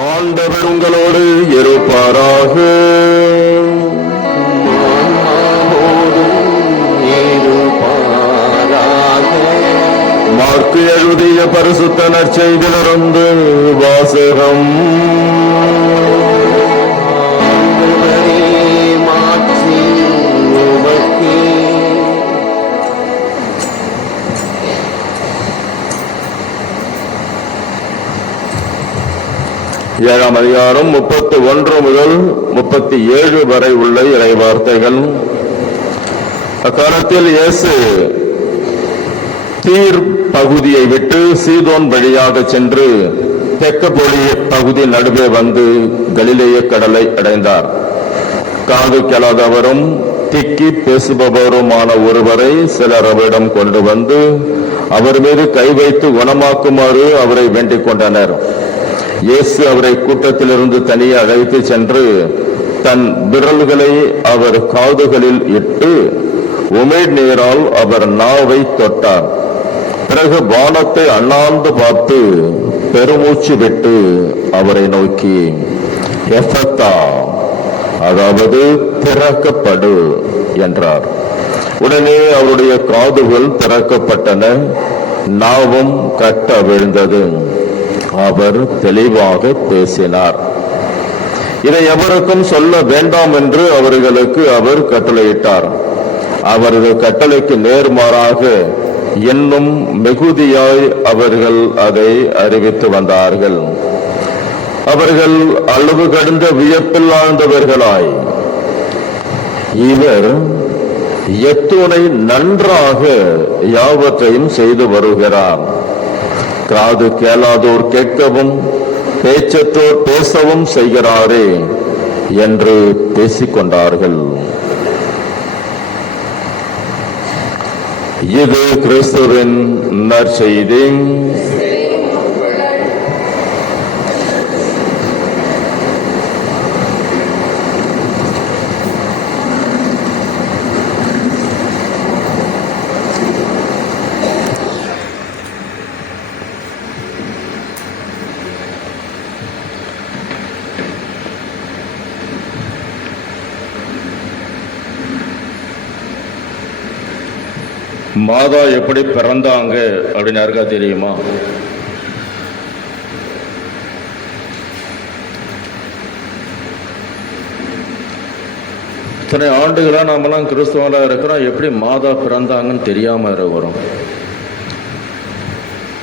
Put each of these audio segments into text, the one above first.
ஆண்டவர் உங்களோடு இருப்பாராக. மார்க்கு எழுதிய பரிசுத்த நற்செய்தியிலிருந்து வாசகம். ஏழாம் அதிகாரம் 31 முதல் 37 வரை உள்ள இறைவார்த்தைகள். அக்காலத்தில் இயேசு தீர் பகுதியை விட்டு சீதோன் வழியாக சென்று தெக்கப்பொலி பகுதி நடுவே வந்து கலிலேய கடலை அடைந்தார். காது கேளாதவரும் திக்கி பேசுபவருமான ஒருவரை சிலர் அவரிடம் கொண்டு வந்து அவர் மீது கை வைத்து குணமாக்குமாறு அவரை வேண்டிக் கொண்டனர். இயேசு அவரை கூட்டத்திலிருந்து தனியே அழைத்து சென்று தன் விரல்களை அவர் காதுகளில் இட்டு உமிழ் நீரால் அவர் நாவை தொட்டார். பிறகு வானத்தை அண்ணாந்து பார்த்து பெருமூச்சு விட்டு அவரை நோக்கி எஃபத்தா, அதாவது திறக்கப்படு என்றார். உடனே அவருடைய காதுகள் திறக்கப்பட்டன, நாவும் கட்ட விழுந்தது. அவர் தெளிவாக பேசினார். இதை எவருக்கும் சொல்ல வேண்டாம் என்று அவர்களுக்கு அவர் கட்டளையிட்டார். அவரது கட்டளைக்கு நேர்மாறாக இன்னும் மிகுதியாய் அவர்கள் அதை அறிவித்து வந்தார்கள். அவர்கள் அளவு கடந்த வியப்பில் ஆழ்ந்தவர்களாய், இவர் எத்துணை நன்றாக யாவற்றையும் செய்து வருகிறார், காது கேளாதோர் கேட்கவும் பேச்சற்றோர் பேசவும் செய்கிறாரே என்று பேசிக்கொண்டார்கள். இது கிறிஸ்துவின் நற்செய்தி. மாதா எப்படி பிறந்தாங்க அப்படின்னு யாருக்கா தெரியுமா? இத்தனை ஆண்டுகளா நாமெல்லாம் கிறிஸ்துவலா இருக்கிறோம், எப்படி மாதா பிறந்தாங்கன்னு தெரியாம வரும்.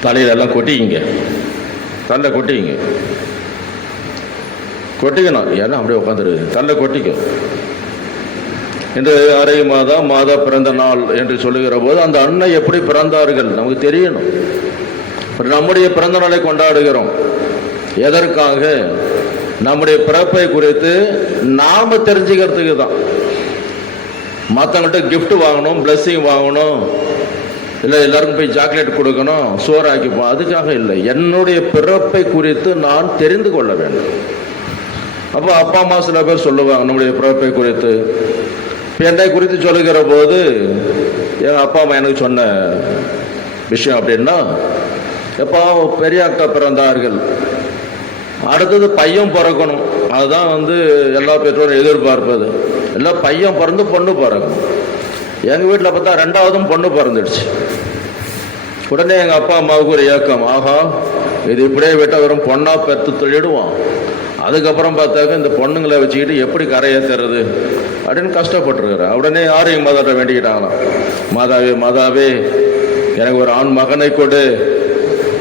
தலையில எல்லாம் கொட்டிக்கிங்க, தலை கொட்டிக்கிங்க, கொட்டிக்கணும். ஏன்னா அப்படியே உட்காந்துருக்கு, தலை கொட்டிக்கும். இன்று அரை மாதா பிறந்த நாள் என்று சொல்லுகிற போது அந்த அன்னை எப்படி பிறந்தார்கள் நமக்கு தெரியணும். நம்முடைய பிறந்த நாளை கொண்டாடுகிறோம். எதற்காக? நம்முடைய பிறப்பை குறித்து நாம தெரிஞ்சுக்கிறதுக்கு தான். மற்றவங்கள்ட்ட கிஃப்ட் வாங்கணும், பிளஸ்ஸிங் வாங்கணும், இல்லை எல்லாருக்கும் போய் சாக்லேட் கொடுக்கணும், சோறாக்கிப்போம், அதுக்காக இல்லை. என்னுடைய பிறப்பை குறித்து நான் தெரிந்து கொள்ள வேண்டும். அப்போ அப்பா அம்மா சில பேர் சொல்லுவாங்க நம்முடைய பிறப்பை குறித்து. என்னை குறித்து சொல்லுகிற போது எங்கள் அப்பா அம்மா எனக்கு சொன்ன விஷயம் அப்படின்னா, எப்போ பெரிய அக்கா பிறந்தார்கள், அடுத்தது பையன் பிறக்கணும். அதுதான் எல்லா பெற்றோரும் எதிர்பார்ப்பது. எல்லாம் பையன் பிறந்து பொண்ணு பிறக்கணும். எங்கள் வீட்டில் பார்த்தா ரெண்டாவதும் பொண்ணு பிறந்துடுச்சு. உடனே எங்கள் அப்பா அம்மாவுக்கு ஒரு ஏக்கம், ஆஹா இது இப்படியே விட்டால் வெறும் பொண்ணா பெற்று தொழிடுவான். அதுக்கப்புறம் பார்த்தாக்க இந்த பொண்ணுங்களை வச்சுக்கிட்டு எப்படி கரையேற்றுறது அப்படின்னு கஷ்டப்பட்டுருக்குறேன். உடனே யாரையும் மாதாட்ட வேண்டிக்கிட்டாங்களாம், மாதாவே மாதாவே எனக்கு ஒரு ஆண் மகனை கொடு,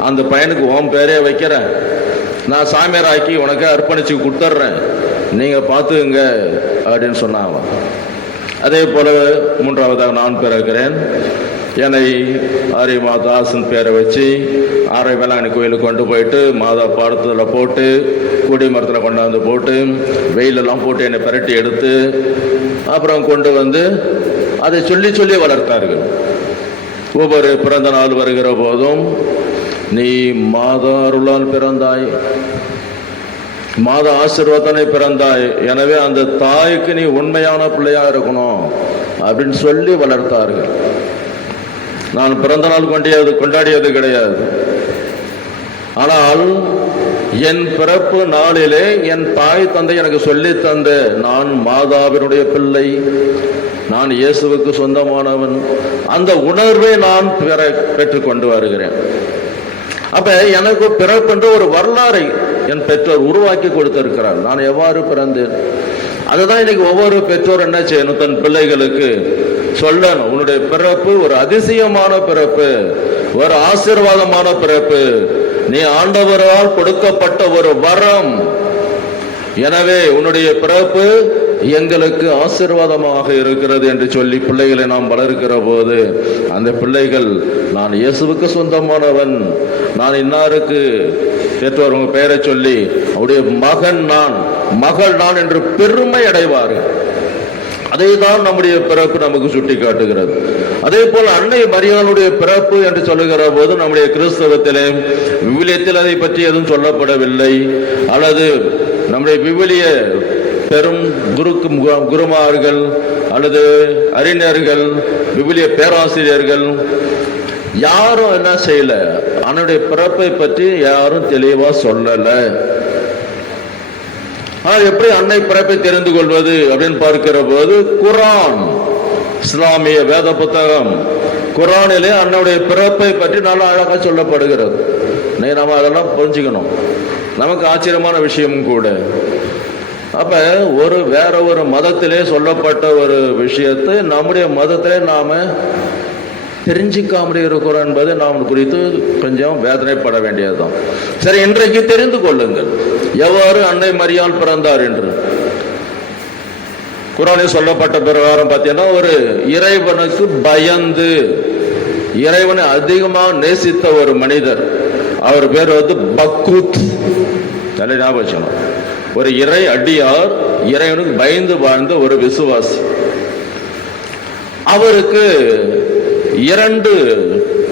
அந்த பையனுக்கு உன் பேரே வைக்கிறேன், நான் சாமியார் ஆக்கி உனக்கே அர்ப்பணிச்சு கொடுத்துட்றேன், நீங்கள் பார்த்துங்க அப்படின்னு சொன்னாங்க. அதே போல மூன்றாவதாக நான் பிறக்கிறேன். என்னை ஆரி மாதாசன் பேரை வச்சு ஆரை வேளாங்கண்ணி கோயிலுக்கு கொண்டு போயிட்டு மாதா பாடத்தில் போட்டு கொடி மரத்தில் கொண்டாந்து போட்டு வெயிலெல்லாம் போட்டு என்னை பரட்டி எடுத்து அப்புறம் கொண்டு வந்து அதை சொல்லி சொல்லி வளர்த்தார்கள். ஒவ்வொரு பிறந்த நாள் வருகிற போதும் நீ மாதா அருளால் பிறந்தாய், மாதா ஆசீர்வாதனை பிறந்தாய், எனவே அந்த தாய்க்கு நீ உண்மையான பிள்ளையா இருக்கணும் அப்படின்னு சொல்லி வளர்த்தார்கள். நான் பிறந்த நாள் கொண்டாடியது கிடையாது. ஆனால் என் பிறப்பு நாளிலே என் தாய் தந்தை எனக்கு சொல்லி தந்த நான் மாதாவினுடைய பிள்ளை, நான் இயேசுவுக்கு சொந்தமானவன், அந்த உணர்வை நான் பெற்று கொண்டு வருகிறேன். அப்ப எனக்கு பிறப்பென்ற ஒரு வரலாறை என் பெற்றோர் உருவாக்கி கொடுத்திருக்கிறார். நான் எவ்வாறு பிறந்தேன், அதுதான் இன்னைக்கு ஒவ்வொரு பெற்றோர் என்ன செய்யணும், தன் பிள்ளைகளுக்கு சொல்லணும். உன்னுடைய பிறப்பு ஒரு அதிசயமான பிறப்பு, ஒரு ஆசீர்வாதமான பிறப்பு, நீ ஆண்டவரால் கொடுக்கப்பட்ட ஒரு வரம். எனவே உன்னுடைய பிறப்பு எங்களுக்கு ஆசீர்வாதமாக இருக்கிறது என்று சொல்லி பிள்ளைகளை நாம் வளர்க்கிற போது அந்த பிள்ளைகள் நான் இயேசுவுக்கு சொந்தமானவன், நான் இன்னாருக்கு பெற்றோர் உங்க பெயரை சொல்லி அவருடைய மகன் நான், மகள் நான் என்று பெருமை அடைவார்கள். அதை தான் நம்முடைய பிறப்பு நமக்கு சுட்டி காட்டுகிறது. அதே போல் அன்னை மரியாளுடைய பிறப்பு என்று சொல்லுகிற போது நம்முடைய கிறிஸ்தவத்திலே விவிலியத்தில் அதை பற்றி எதுவும் சொல்லப்படவில்லை, அல்லது நம்முடைய விவிலிய பெரும் குருமார்கள் அல்லது அறிஞர்கள், விவிலிய பேராசிரியர்கள் யாரும் என்ன செய்யல, அவனுடைய பிறப்பை பற்றி யாரும் தெளிவா சொல்லல. எப்படி அன்னை பிறப்பை தெரிந்து கொள்வது அப்படின்னு பார்க்கிற போது குர்ஆன், இஸ்லாமிய வேத புத்தகம் குர்ஆனிலே அன்னையுடைய பிறப்பை பற்றி நல்லா அழகா சொல்லப்படுகிறது. நம்ம அதெல்லாம் புரிஞ்சுக்கணும், நமக்கு ஆச்சரியமான விஷயமும் கூட. அப்ப வேற ஒரு மதத்திலே சொல்லப்பட்ட ஒரு விஷயத்தை நம்முடைய மதத்திலே நாம தெரிஞ்சிக்காமல் இருக்கிறோம் என்பது நாம் குறித்து கொஞ்சம் வேதனைப்பட வேண்டியதுதான். சரி, இன்றைக்கு தெரிந்து கொள்ளுங்கள் எவ்வாறு அன்னை மரியாள் பிறந்தார் என்று. குர்ஆனில் சொல்லப்பட்ட பிரகாரம் பார்த்தீங்கன்னா, ஒரு இறைவனுக்கு பயந்து இறைவனை அதிகமாக நேசித்த ஒரு மனிதர், அவர் பேர் பக்கூத். ஞாபகம், ஒரு இறை அடியார், இறைவனுக்கு பயந்து வாழ்ந்த ஒரு விசுவாசி. அவருக்கு 2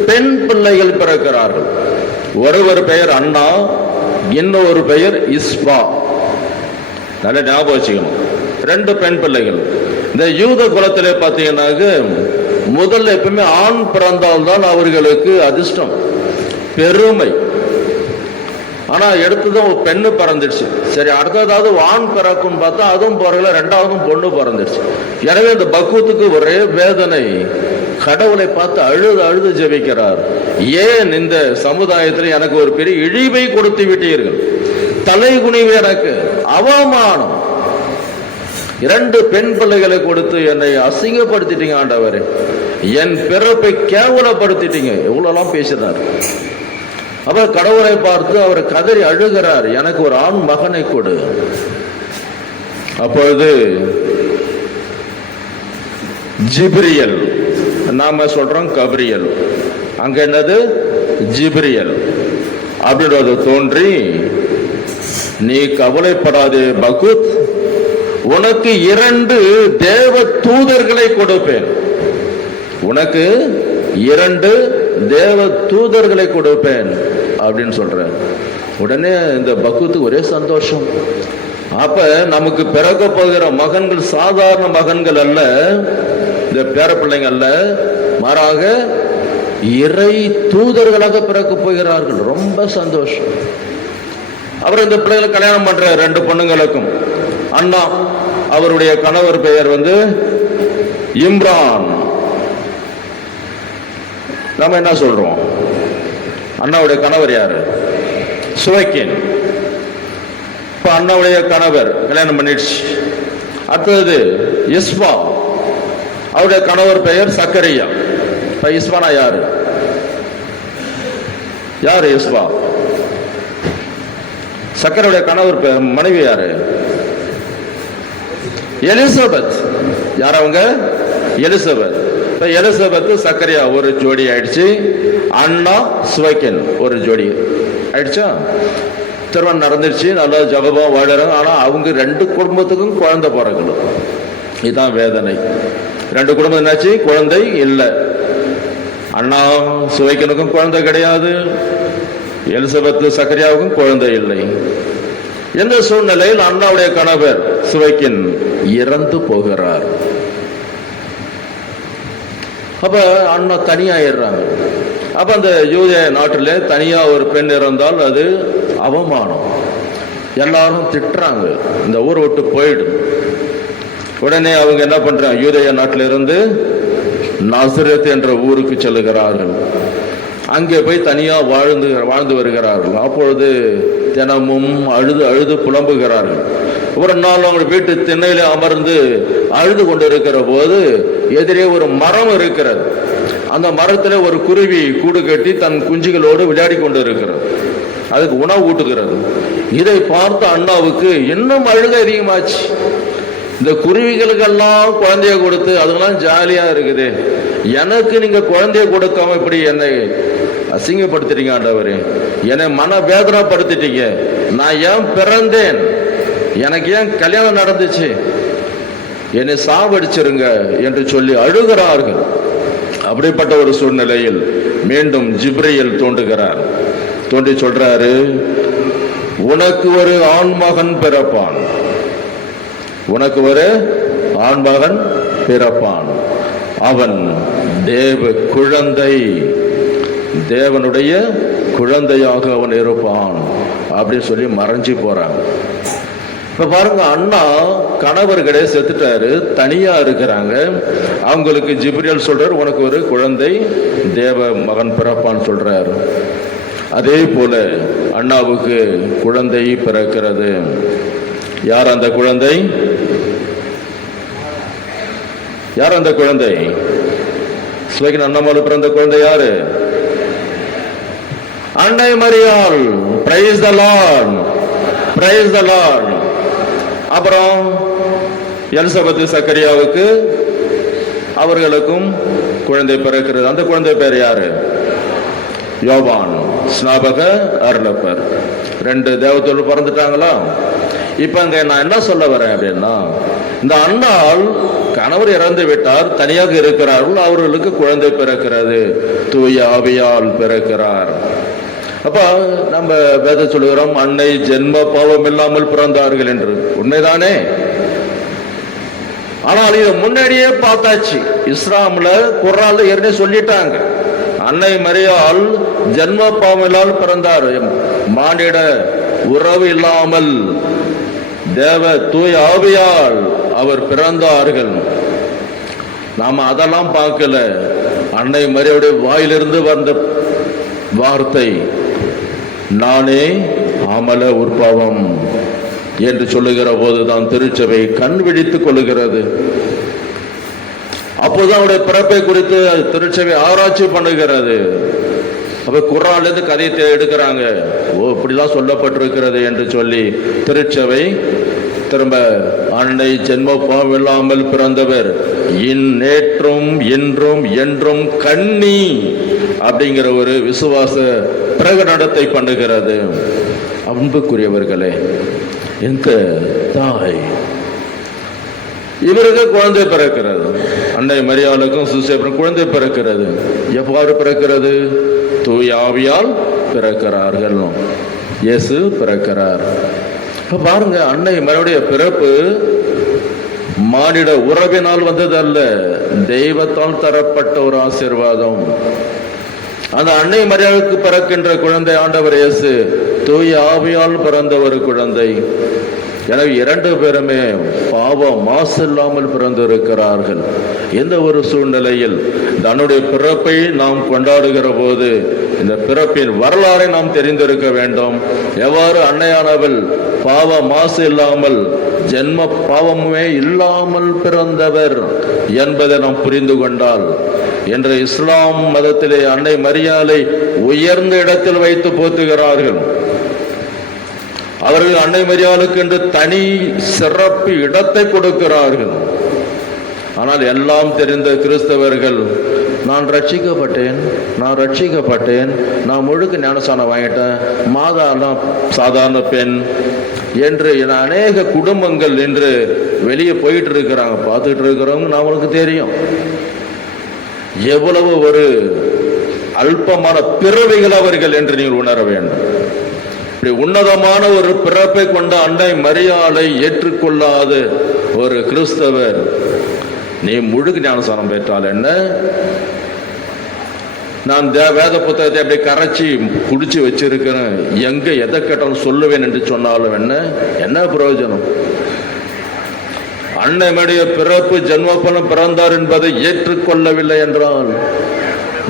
பெண் பிள்ளைகள் பிறக்கிறார்கள். ஒருவர் பெயர் அண்ணா, இன்னொரு பெயர் இஸ்பா. நல்ல ஞாபகம் வச்சுக்கணும், 2 பெண் பிள்ளைகள். இந்த யூத குலத்திலே பார்த்தீங்கன்னாக்க முதல்ல எப்பவுமே ஆண் பிறந்தால்தான் அவர்களுக்கு அதிர்ஷ்டம், பெருமை. ஆனா எடுத்ததும் ஒரு பெண்ணு பிறந்துடுச்சு. சரி, அடுத்ததாவது ஆண் பிறக்கும்னு பார்த்தா அதுவும் பிறகுல, 2வதும் பொண்ணு பிறந்துடுச்சு. எனவே இந்த பக்குவத்துக்கு ஒரே வேதனை, கடவுளை பார்த்து அழுது அழுது ஜெபிக்கிறார். ஏன் இந்த சமுதாயத்தில் எனக்கு ஒரு பெரிய இழிவை கொடுத்து விட்டீர்கள், தலை குனிவு, எனக்கு அவமானம், 2 பெண் பிள்ளைகளை கொடுத்து என்னை அசிங்கப்படுத்திட்டீங்க ஆண்டவரே, என் பிறப்பை கேவலப்படுத்திட்டீங்க, எவ்வளவுலாம் பேசினார். அவர் கடவுளை பார்த்து அவர் கதறி அழுகிறார், எனக்கு ஒரு ஆண் மகனை கொடு. அப்பொழுது ஜிப்ரியல், நாம சொல்றோம் கபிரியல், அங்க என்னது ஜிப்ரியல் அப்படின்றது தோன்றி, நீ கவலைப்படாதே பகுத், உனக்கு 2 தேவ தூதர்களை கொடுப்பேன், உனக்கு 2 தேவ தூதர்களை கொடுப்பேன் அப்படின்னு சொல்ற. உடனே இந்த பக்குவத்துக்கு ஒரே சந்தோஷம். அப்ப நமக்கு பிறக்க போகிற மகன்கள் சாதாரண மகன்கள் அல்ல, இந்த பேர பிள்ளைங்க அல்ல, மாறாக இறை தூதர்களாக பிறக்க போகிறார்கள். ரொம்ப சந்தோஷம். அவர் இந்த பிள்ளைகளை கல்யாணம் பண்ற 2 பொண்ணுங்களுக்கும். அண்ணா, அவருடைய கணவர் பெயர் இம்ரான். நம்ம என்ன சொல்றோம், அண்ணாவுடைய கணவர் யாரு? சுவைக்கேன். இப்ப அண்ணாவுடைய கணவர் கல்யாணம் பண்ணிடுச்சு. அடுத்தது இஸ்பா, அவருடைய கணவர் பெயர் சக்கரியா. இப்ப இஸ்பானா யாரு? யாரு இஸ்பா? சக்கரையுடைய கணவர் மனைவி யாரு? எலிசபெத். யார் அவங்க? எலிசபெத். இப்ப எலிசபெத் சக்கரியா ஒரு ஜோடி ஆயிடுச்சு, அண்ணா சுவைக்கன் ஒரு ஜோடி ஆயிடுச்சா. திருமணம் நடந்துருச்சு, நல்லா ஜகபா வாழறாங்க. ஆனா அவங்க 2 குடும்பத்துக்கும் குழந்தை பிறக்கல. இதுதான் வேதனை. 2 குடும்பம் என்னாச்சு, குழந்தை இல்லை. அண்ணா சுவைக்கனுக்கும் குழந்தை கிடையாது, எலிசபெத் சக்கரியாவுக்கும் குழந்தை இல்லை. இந்த சூழ்நிலையில் அண்ணாவுடைய கணவர் சுவைக்கன் இறந்து போகிறார். அப்ப அண்ணா தனியாயிடுறாங்க. அப்ப அந்த யூத நாட்டில் தனியா ஒரு பெண் இறந்தால் அது அவமானம். எல்லாரும் திட்டுறாங்க, இந்த ஊரை விட்டு போயிடும். உடனே அவங்க என்ன பண்றாங்க, யூதேயா நாட்டிலிருந்து நாசரேத் என்ற ஊருக்கு செல்லுகிறார்கள். அங்கே போய் தனியா வாழ்ந்து வருகிறார்கள். அப்பொழுது தினமும் அழுது புலம்புகிறார்கள். ஒரு நாள் அவங்க வீட்டு திண்ணையில அமர்ந்து அழுது கொண்டிருக்கிற போது எதிரே ஒரு மரம் இருக்கிறது. அந்த மரத்துல ஒரு குருவி கூடு கட்டி தன் குஞ்சுகளோடு விளையாடி கொண்டு இருக்கிறது. அதுக்கு உணவு ஊட்டுகிறது. இதை பார்த்த அண்ணாவுக்கு இன்னும் அழுகை அதிகமாச்சு. இந்த குருவிகளுக்கெல்லாம் குழந்தைய கொடுத்து அதுக்கெல்லாம் ஜாலியா இருக்குது, எனக்கு நீங்க குழந்தைய கொடுக்காம இப்படி என்னை அசிங்கப்படுத்திட்டீங்க ஆண்டவரே, என்னை மன வேதனைப்படுத்திட்டீங்க. நான் ஏன் பிறந்தேன், எனக்கு ஏன் கல்யாணம் நடந்துச்சு, என்னை சாவடிச்சிருங்க என்று சொல்லி அழுகிறார்கள். அப்படிப்பட்ட ஒரு சூழ்நிலையில் மீண்டும் ஜிப்ரீல் தோன்றுகிறார். தோன்றி சொல்றாரு, உனக்கு ஒரு ஆண்மகன் பிறப்பான், உனக்கு ஒரு ஆண்மகன் பிறப்பான், அவன் தேவ குழந்தை, தேவனுடைய குழந்தையாக அவன் இருப்பான் அப்படின்னு சொல்லி மறைஞ்சு போறாங்க. இப்ப பாருங்க, அண்ணா கணவர்களே செத்துட்டாரு, தனியா இருக்கிறாங்க. அவங்களுக்கு ஜிப்ரீல் சொல்றாரு, உனக்கு ஒரு குழந்தை தேவ மகன் பிறப்பான்னு சொல்றாரு. அதே போல அண்ணாவுக்கு குழந்தை பிறக்கிறது. யார் அந்த குழந்தை? யார் அந்த குழந்தை? அண்ணாமலை பிறந்த குழந்தை யாரு? அன்னை மரியாள். Praise the Lord, praise the Lord. அப்புறம் எலிசபெத் சக்கரியாவுக்கு அவர்களுக்கும் குழந்தை பிறக்கிறது. அந்த குழந்தை பேர் யாரு? யோவான் ஸ்நாபக அருளப்பர். 2 தேவதூதர்கள் பிறந்துட்டாங்களா? இப்ப அங்க நான் என்ன சொல்ல வரேன் அப்படின்னா, இந்த அண்ணாள் கணவர் இறந்து விட்டார், தனியாக இருக்கிறார்கள், அவர்களுக்கு குழந்தை பிறக்கிறது, தூய ஆவியால் பிறக்கிறார். அப்ப நம்ம வேத சொல்லுகிறோம், அன்னை ஜென்ம பாவம் இல்லாமல் பிறந்தார்கள் என்று. உண்மைதானே? ஆனால் இதை முன்னாடியே பார்த்தாச்சு. இஸ்லாம்ல குர்ஆன்ல ஏற்கனவே சொல்லிட்டாங்க, அன்னை மரியாள் ஜென்ம பாவம் இல்லாமல் பிறந்தார், மானிட உறவு இல்லாமல் தேவ தூய ஆவியால் அவர் பிறந்தார்கள். நாம அதெல்லாம் பார்க்கல. அன்னை மரியாளுடைய வாயிலிருந்து வந்த வார்த்தை, நானே அமல உற்பவம் என்று சொல்லுகிற போதுதான் திருச்சபை கண் விழித்துக் கொள்ளுகிறது. அப்போதுதான் அவருடைய பிறப்பை குறித்து திருச்சபை ஆராய்ச்சி பண்ணுகிறது. அப்ப குர்ஆன்ல இருந்து கதையை எடுக்கிறாங்க, ஓ இப்படிலாம் சொல்லப்பட்டிருக்கிறது என்று சொல்லி திருச்சபை திரும்ப அன்னை ஜென்ம பாவம் இல்லாமல் பிறந்தவர், நேற்றும் இன்றும் என்றும் கன்னி அப்படிங்கிற ஒரு விசுவாச பிரகடனத்தை பண்ணுகிறது. அன்புக்குரியவர்களே, இந்த தாய் இவருக்கு குழந்தை பிறக்கிறது. அன்னை மரியாளுக்கும் சுசேபருக்கும் குழந்தை பிறக்கிறது. எவ்வாறு பிறக்கிறது? தூய ஆவியால் பிறக்கிறார்கள். இயேசு பிறக்கிறார். பாருங்க, அன்னை மரியாளுடைய பிறப்பு மானிட உறவினால் வந்ததல்ல, தெய்வத்தால் தரப்பட்ட ஒரு ஆசீர்வாதம். அந்த அன்னை மரியாளுக்கு பிறக்கின்ற குழந்தை ஆண்டவர் இயேசு தூய ஆவியால் பிறந்த ஒரு குழந்தை. எனவே 2 பேருமே பாவ மாசு இல்லாமல் பிறந்திருக்கிறார்கள். எந்த ஒரு சூழ்நிலையில் தன்னுடைய பிறப்பை நாம் கொண்டாடுகிற போது இந்த பிறப்பின் வரலாறை நாம் தெரிந்திருக்க வேண்டும். எவ்வாறு அன்னையானவள் பாவ மாசு இல்லாமல் ஜென்ம பாவமே இல்லாமல் பிறந்தவர் என்பதை நாம் புரிந்து கொண்டால், என்ற இஸ்லாம் மதத்திலே அன்னை மரியாளை உயர்ந்த இடத்தில் வைத்து போற்றுகிறார்கள். அவர்கள் அன்னை மரியாளுக்கு என்று தனி சிறப்பு இடத்தை கொடுக்கிறார்கள். ஆனால் எல்லாம் தெரிந்த கிறிஸ்தவர்கள், நான் ரட்சிக்கப்பட்டேன், நான் முழுக்க ஞானஸ்நானம் வாங்கிட்டேன், மாதாலாம் சாதாரண பெண் என்று அநேக குடும்பங்கள் என்று வெளியே போயிட்டு இருக்கிறாங்க. பார்த்துட்டு இருக்கிறவங்க நம்மளுக்கு தெரியும் எவ்வளவு ஒரு அல்பமான பிறவிகள் அவர்கள் என்று நீங்கள் உணர வேண்டும். இப்படி உன்னதமான ஒரு பிறப்பை கொண்ட அன்னை மரியாளை ஏற்றுக்கொள்ளாத ஒரு கிறிஸ்தவர், நீ முழுக்க ஞானஸ்நானம் பெற்றால் என்ன, நான் வேத புத்தகத்தை அப்படி கரைச்சி குடிச்சு வச்சிருக்கிறேன், எங்க எதை கேட்டாலும் சொல்லுவேன் என்று சொன்னாலும் என்ன பிரயோஜனம்? அன்னையுடைய பிறப்பு ஜென்மபலம் பிறந்தார் என்பதை ஏற்றுக்கொள்ளவில்லை என்றால்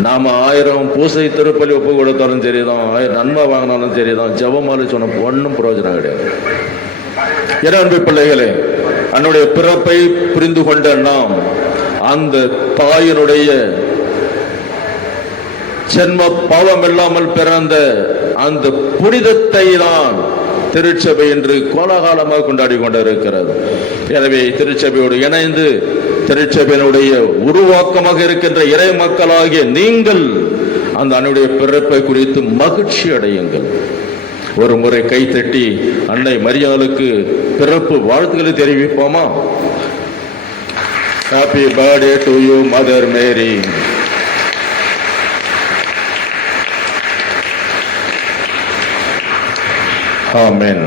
நாம 1000 பூசை திருப்பலி ஒப்பு கொடுத்தாலும் சரிதான், 1000 நன்மை வாங்கினாலும் சரிதான், ஜெபமாலை சொன்ன ஒன்றும் பிரயோஜனம் கிடையாது. இரண்டு பிள்ளைகளே, அன்னுடைய பிறப்பை புரிந்து கொண்ட நாம் அந்த தாயினுடைய ஜென்ம பாவம் இல்லாமல் பிறந்த அந்த புனிதத்தை தான் திருச்சபை என்று கோலாகாலமாக கொண்டாடி கொண்டிருக்கிறது. எனவே திருச்சபையோடு இணைந்து திருச்சபையினுடைய உருவாக்கமாக இருக்கின்ற இறை மக்களாகிய நீங்கள் அந்த அன்னையுடைய பிறப்பை குறித்து மகிழ்ச்சி அடையுங்கள். ஒரு முறை கை தட்டி அன்னை மரியாளுக்கு பிறப்பு வாழ்த்துக்களை தெரிவிப்போமா? Happy birthday to you mother Mary. Amen.